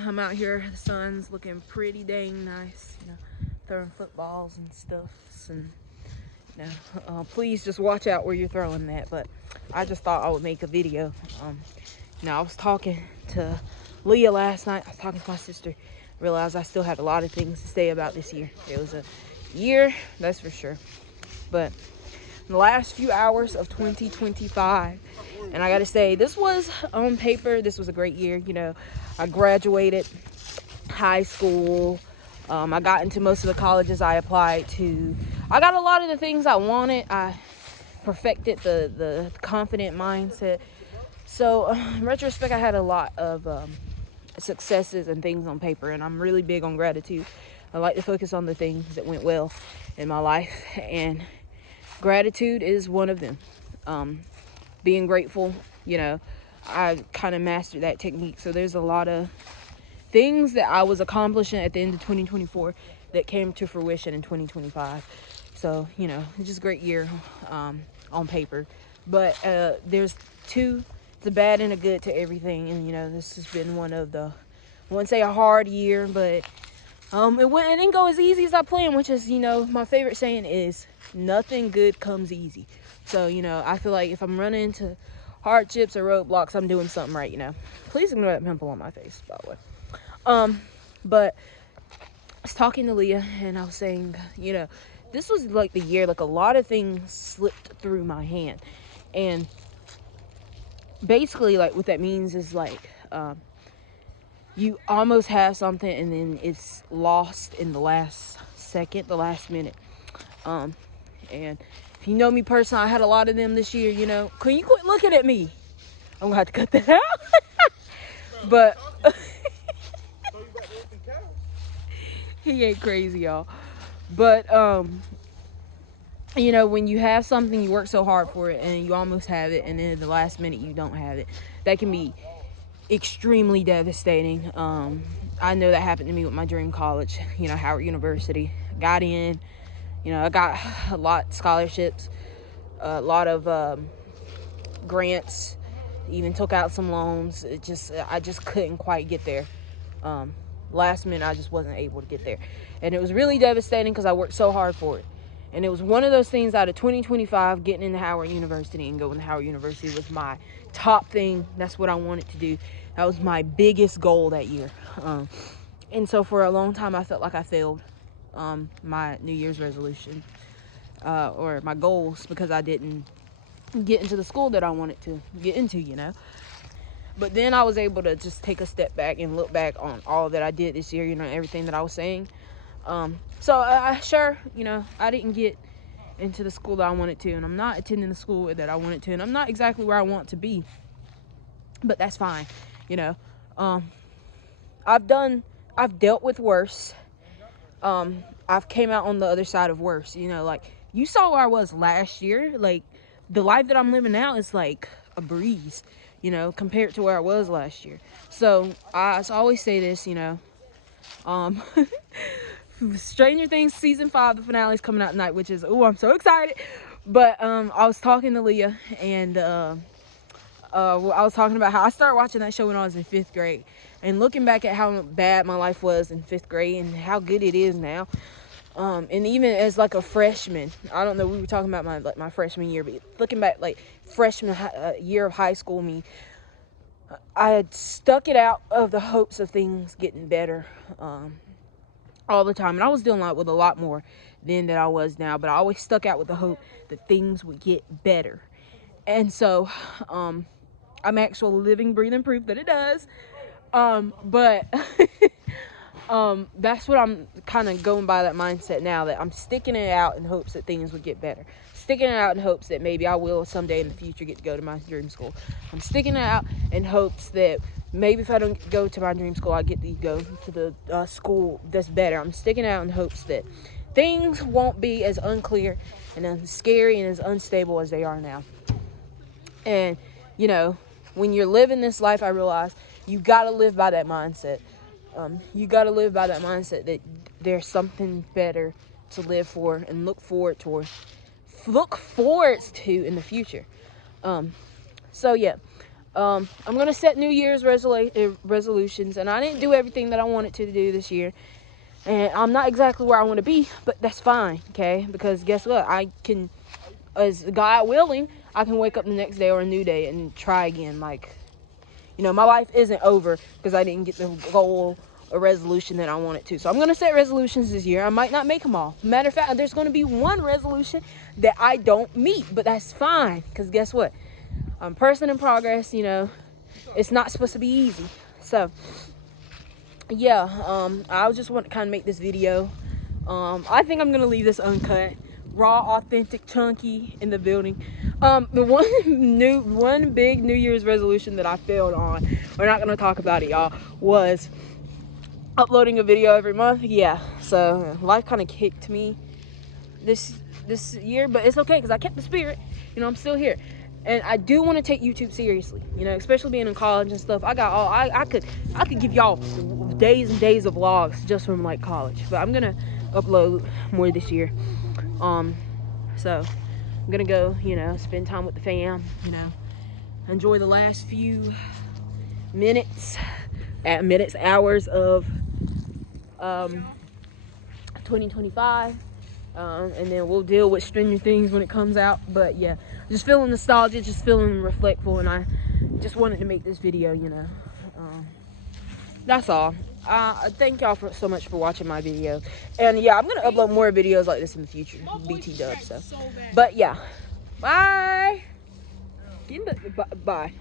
I'm out here, the sun's looking pretty dang nice, throwing footballs and stuff. And please just watch out where you're throwing that. But I just thought I would make a video. I was talking to Leah last night. I was talking to my sister. Realized I still had a lot of things to say about this year. It was a year, that's for sure. But in the last few hours of 2025, and I gotta say, this was on paper, this was a great year. I graduated high school. I got into most of the colleges I applied to. I got a lot of the things I wanted. I perfected the confident mindset. So in retrospect, I had a lot of successes and things on paper, and I'm really big on gratitude. I like to focus on the things that went well in my life, and gratitude is one of them. Being grateful, I kind of mastered that technique. So there's a lot of things that I was accomplishing at the end of 2024 that came to fruition in 2025. So, it's just a great year on paper. But there's the bad and a good to everything. And, this has been one of the, I wouldn't say a hard year, but it didn't go as easy as I planned, which is, my favorite saying is, nothing good comes easy. So, I feel like if I'm running into hardships or roadblocks, I'm doing something right, Please ignore that pimple on my face, by the way. But I was talking to Leah, and I was saying, this was like the year, like a lot of things slipped through my hand. And basically, like, what that means is like, you almost have something and then it's lost in the last second, the last minute. And if you know me personally, I had a lot of them this year, Can you quit looking at me? I'm gonna have to cut that out. But he ain't crazy, y'all. But when you have something, you work so hard for it and you almost have it, and then at the last minute you don't have it, that can be extremely devastating. I know that happened to me with my dream college, Howard University. Got in, I got a lot of scholarships, a lot of grants, even took out some loans. I just couldn't quite get there. Last minute, I just wasn't able to get there, and it was really devastating because I worked so hard for it. And it was one of those things out of 2025, getting into Howard University and going to Howard University was my top thing. That's what I wanted to do. That was my biggest goal that year. And so for a long time, I felt like I failed my New Year's resolution or my goals, because I didn't get into the school that I wanted to get into, But then I was able to just take a step back and look back on all that I did this year, everything that I was saying. So I didn't get into the school that I wanted to, and I'm not attending the school that I wanted to, and I'm not exactly where I want to be, but that's fine. I've dealt with worse. I've came out on the other side of worse, like you saw where I was last year. Like, the life that I'm living now is like a breeze, compared to where I was last year. So I always say this, Stranger Things season 5, the finale is coming out tonight, which is, I'm so excited. But I was talking to Leah, and I was talking about how I started watching that show when I was in 5th grade, and looking back at how bad my life was in 5th grade and how good it is now. And even as like a freshman, I don't know, we were talking about my freshman year, but looking back, like freshman year of high school me, I had stuck it out of the hopes of things getting better all the time. And I was dealing with a lot more then than I was now, but I always stuck out with the hope that things would get better. And so I'm actual living, breathing proof that it does. But that's what I'm kind of going by, that mindset now, that I'm sticking it out in hopes that things would get better. Sticking it out in hopes that maybe I will someday in the future get to go to my dream school. I'm sticking it out in hopes that maybe if I don't go to my dream school, I get to go to the school that's better. I'm sticking it out in hopes that things won't be as unclear and as scary and as unstable as they are now. And, when you're living this life, I realize you got to live by that mindset. You got to live by that mindset that there's something better to live for and look forward to in the future. So yeah, I'm gonna set New Year's resolutions, and I didn't do everything that I wanted to do this year, and I'm not exactly where I want to be, but that's fine, okay? Because guess what? I can, as God willing, I can wake up the next day or a new day and try again. Like, you know, my life isn't over because I didn't get the goal or resolution that I wanted to. So I'm gonna set resolutions this year. I might not make them all. Matter of fact, there's gonna be one resolution that I don't meet, but that's fine, because guess what? I'm a person in progress, you know. It's not supposed to be easy. So yeah, I just want to kind of make this video. I think I'm gonna leave this uncut, raw, authentic, chunky in the building. The one big New Year's resolution that I failed on, we're not gonna talk about it, y'all, was uploading a video every month. Yeah, so life kind of kicked me this year, but it's okay because I kept the spirit. You know, I'm still here, and I do want to take YouTube seriously. You know, especially being in college and stuff. I could give y'all days and days of vlogs just from like college, but I'm gonna upload more this year. So I'm gonna go, you know, spend time with the fam. You know, enjoy the last few hours of 2025. And then we'll deal with Stranger Things when it comes out. But yeah, just feeling nostalgic, just feeling reflectful, and I just wanted to make this video, you know. That's all. Thank y'all so much for watching my video, and yeah, I'm gonna upload more videos like this in the future. BT dub. So but yeah, bye. Bye.